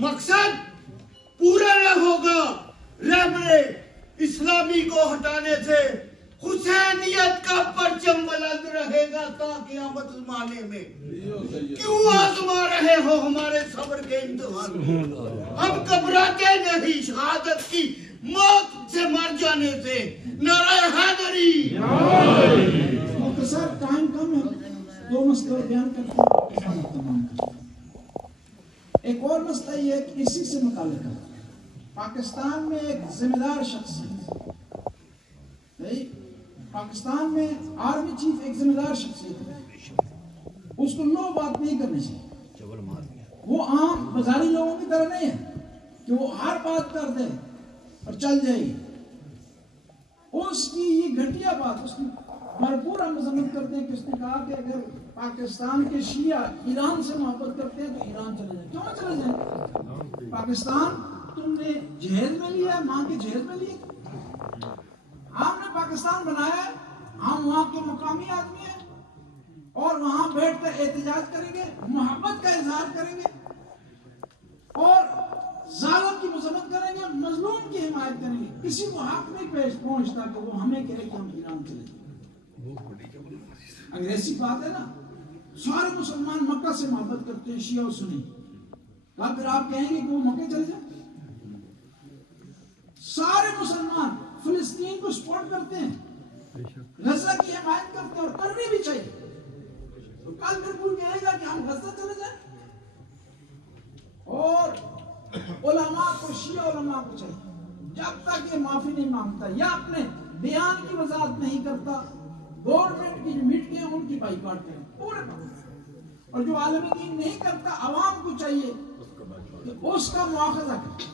مقصد پورا نہ ہوگا رہبر اسلامی کو ہٹانے سے حسینیت کا پرچم بلند رہے گا تا قیامت زمانے میں. کیوں آزما رہے ہو ہمارے صبر کے امتحان میں؟ ہم گھبراتے نہیں شہادت کی موت سے مر جانے سے. نعرہ حیدری. مختصر ٹائم کم ہے، دو مسئلے بیان کرتے ہیں پاکستان تمام کرتے ہیں. ایک اور مسئلہ یہ ہے کہ اسی سے متعلق ہے، پاکستان میں ایک ذمہ دار شخص ہے، پاکستان میں آرمی چیف ایک ذمہ دار شخصیت ہے، اس کو لو بات نہیں کرنی چاہیے. وہ عام بازاری لوگوں کی طرح نہیں ہے کہ وہ ہر بات کر دے اور چل جائے گی. اس کی یہ گھٹیا بات، اس کی بھرپور ہم مذمت کرتے ہیں کہ اس نے کہا کہ اگر پاکستان کے شیعہ ایران سے محبت کرتے ہیں تو ایران چلے جائیں. کیوں چلے جائیں؟ پاکستان تم نے جہیز میں لیا، ماں کے جہیز میں لیا. ہم نے پاکستان بنایا ہے، ہم وہاں کے مقامی آدمی ہیں اور وہاں بیٹھ کر احتجاج کریں گے، محبت کا اظہار کریں گے اور ظالم کی مذمت کریں گے، مظلوم کی حمایت کریں گے. کسی کو حق نہیں پیش پہنچتا کہ وہ ہمیں کہے کہ ہم ایران چلے جائیں. انگریزی بات ہے نا، سارے مسلمان مکہ سے محبت کرتے ہیں، شیعہ و سنی. کہا پھر آپ کہیں گے کہ وہ مکہ چلے جائیں؟ سارے مسلمان فلسطین کو سپورٹ کرتے ہیں، غزہ کی حمایت کرتے ہیں اور کرنی بھی چاہیے. تو کل پھر کوئی کہے گا کہ ہم غزہ چلے جائیں؟ اور علماء کو، شیعہ علماء کو چاہیے جب تک یہ معافی نہیں مانگتا یا اپنے بیان کی وضاحت نہیں کرتا، گورنمنٹ کی جو میٹنگیں ہیں ان کی بائیکاٹ کریں پورے پاکستان. اور جو عالم دین نہیں کرتا، عوام کو چاہیے کہ اس کا مواخذہ کرے.